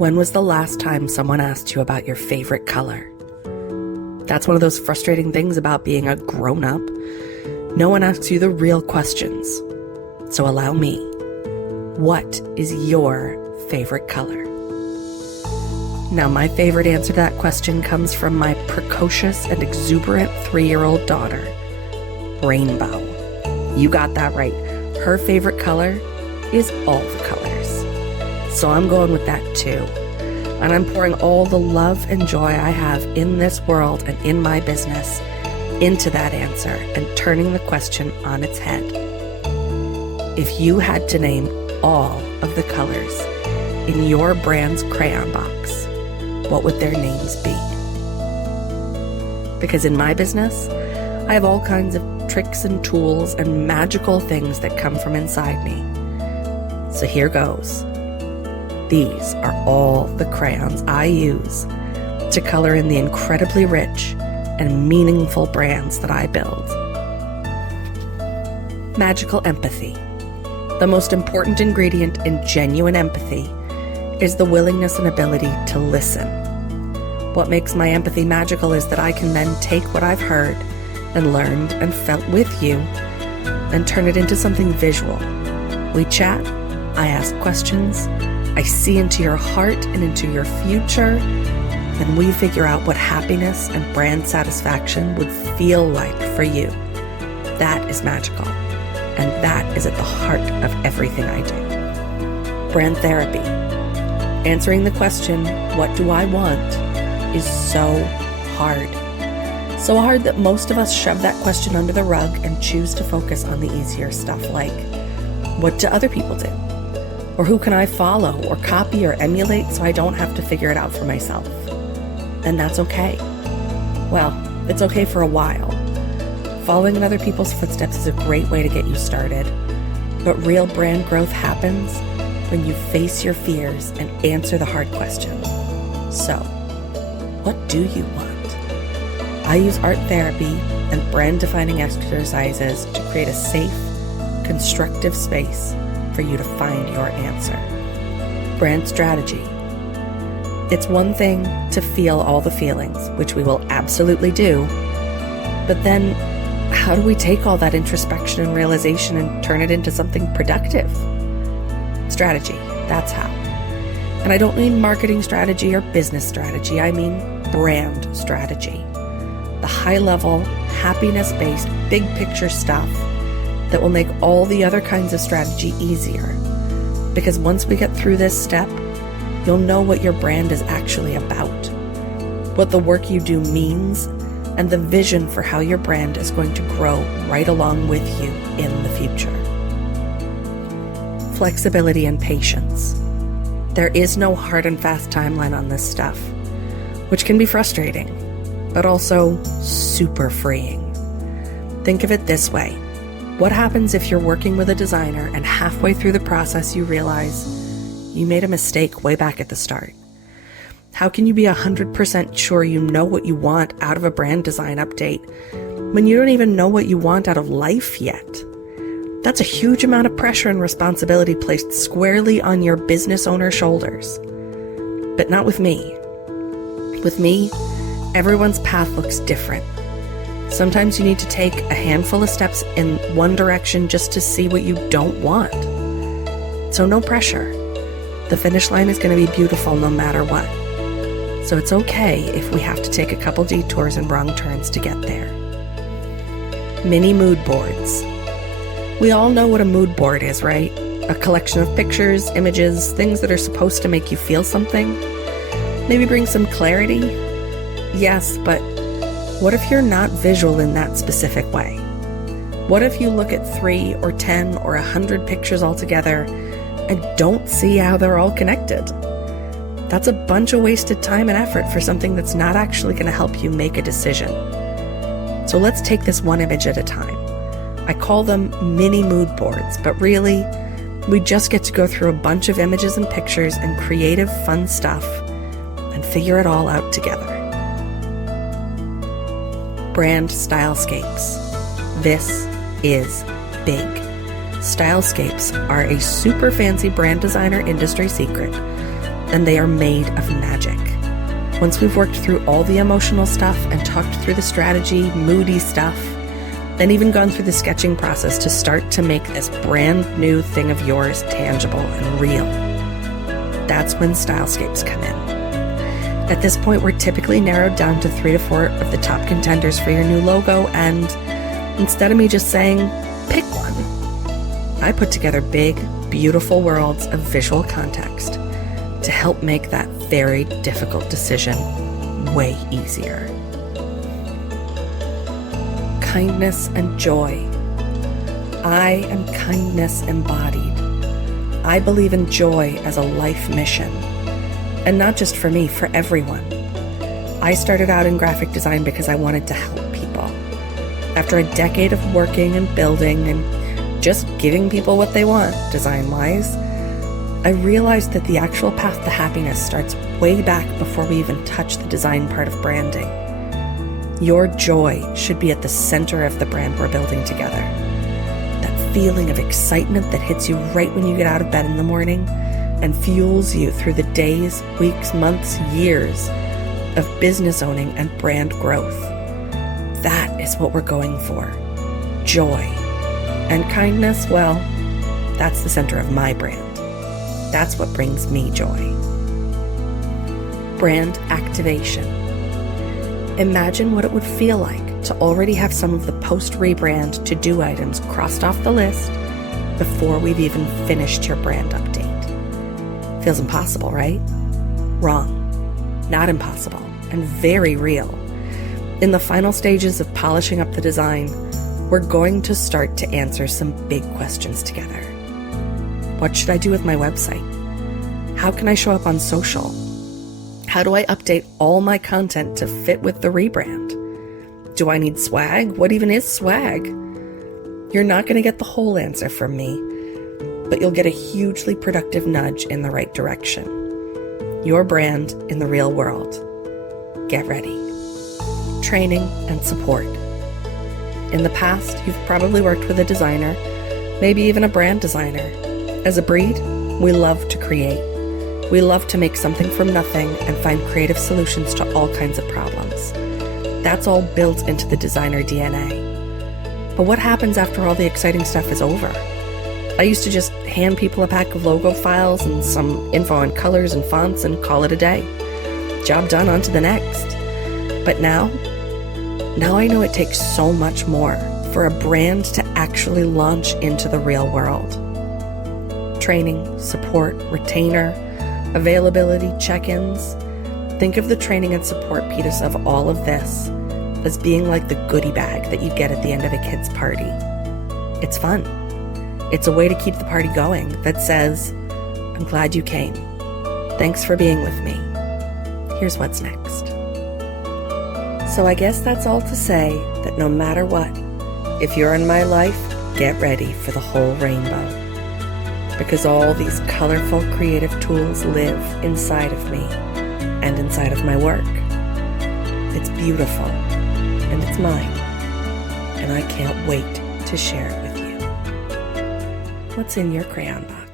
When was the last time someone asked you about your favorite color? That's one of those frustrating things about being a grown-up. No one asks you the real questions. So allow me. What is your favorite color? Now, my favorite answer to that question comes from my precocious and exuberant 3-year-old daughter, Rainbow. You got that right. Her favorite color is all the colors. So I'm going with that too. And I'm pouring all the love and joy I have in this world and in my business into that answer and turning the question on its head. If you had to name all of the colors in your brand's crayon box, what would their names be? Because in my business, I have all kinds of tricks and tools and magical things that come from inside me. So here goes. These are all the crayons I use to color in the incredibly rich and meaningful brands that I build. Magical empathy. The most important ingredient in genuine empathy is the willingness and ability to listen. What makes my empathy magical is that I can then take what I've heard and learned and felt with you and turn it into something visual. We chat, I ask questions, I see into your heart and into your future, and we figure out what happiness and brand satisfaction would feel like for you. That is magical, and that is at the heart of everything I do. Brand therapy. Answering the question, what do I want, is so hard. So hard that most of us shove that question under the rug and choose to focus on the easier stuff like, what do other people do? Or who can I follow or copy or emulate so I don't have to figure it out for myself? And that's okay. Well, it's okay for a while. Following in other people's footsteps is a great way to get you started. But real brand growth happens when you face your fears and answer the hard question. So, what do you want? I use art therapy and brand-defining exercises to create a safe, constructive space for you to find your answer. Brand strategy. It's one thing to feel all the feelings, which we will absolutely do, but then how do we take all that introspection and realization and turn it into something productive? Strategy, that's how. And I don't mean marketing strategy or business strategy, I mean brand strategy. The high-level, happiness-based, big-picture stuff that will make all the other kinds of strategy easier. Because once we get through this step, you'll know what your brand is actually about, what the work you do means, and the vision for how your brand is going to grow right along with you in the future. Flexibility and patience. There is no hard and fast timeline on this stuff, which can be frustrating, but also super freeing. Think of it this way. What happens if you're working with a designer and halfway through the process you realize you made a mistake way back at the start? How can you be 100% sure you know what you want out of a brand design update when you don't even know what you want out of life yet? That's a huge amount of pressure and responsibility placed squarely on your business owner's shoulders. But not with me. With me, everyone's path looks different. Sometimes you need to take a handful of steps in one direction just to see what you don't want. So no pressure. The finish line is going to be beautiful no matter what. So it's okay if we have to take a couple detours and wrong turns to get there. Mini mood boards. We all know what a mood board is, right? A collection of pictures, images, things that are supposed to make you feel something. Maybe bring some clarity. Yes, but what if you're not visual in that specific way? What if you look at 3 or 10 or 100 pictures all together and don't see how they're all connected? That's a bunch of wasted time and effort for something that's not actually going to help you make a decision. So let's take this one image at a time. I call them mini mood boards, but really, we just get to go through a bunch of images and pictures and creative, fun stuff and figure it all out together. Brand stylescapes. This is big. Stylescapes are a super fancy brand designer industry secret and they are made of magic. Once we've worked through all the emotional stuff and talked through the strategy, moody stuff, then even gone through the sketching process to start to make this brand new thing of yours tangible and real, that's when stylescapes come in. At this point, we're typically narrowed down to 3 to 4 of the top contenders for your new logo, and instead of me just saying, pick one, I put together big, beautiful worlds of visual context to help make that very difficult decision way easier. Kindness and joy. I am kindness embodied. I believe in joy as a life mission. And not just for me, for everyone. I started out in graphic design because I wanted to help people. After a decade of working and building and just giving people what they want, design-wise, I realized that the actual path to happiness starts way back before we even touch the design part of branding. Your joy should be at the center of the brand we're building together. That feeling of excitement that hits you right when you get out of bed in the morning and fuels you through the days, weeks, months, years of business owning and brand growth. That is what we're going for. Joy. And kindness, well, that's the center of my brand. That's what brings me joy. Brand activation. Imagine what it would feel like to already have some of the post-rebrand to-do items crossed off the list before we've even finished your brand update. Feels impossible, right? Wrong. Not impossible, and very real. In the final stages of polishing up the design, we're going to start to answer some big questions together. What should I do with my website? How can I show up on social? How do I update all my content to fit with the rebrand? Do I need swag? What even is swag? You're not going to get the whole answer from me, but you'll get a hugely productive nudge in the right direction. Your brand in the real world. Get ready. Training and support. In the past, you've probably worked with a designer, maybe even a brand designer. As a breed, we love to create. We love to make something from nothing and find creative solutions to all kinds of problems. That's all built into the designer DNA. But what happens after all the exciting stuff is over? I used to just hand people a pack of logo files and some info on colors and fonts and call it a day. Job done, on to the next. But now I know it takes so much more for a brand to actually launch into the real world. Training, support, retainer, availability, check-ins. Think of the training and support piece of all of this as being like the goodie bag that you get at the end of a kid's party. It's fun. It's a way to keep the party going that says, I'm glad you came. Thanks for being with me. Here's what's next. So I guess that's all to say that no matter what, if you're in my life, get ready for the whole rainbow. Because all these colorful creative tools live inside of me and inside of my work. It's beautiful and it's mine, and I can't wait to share it with you. What's in your crayon box?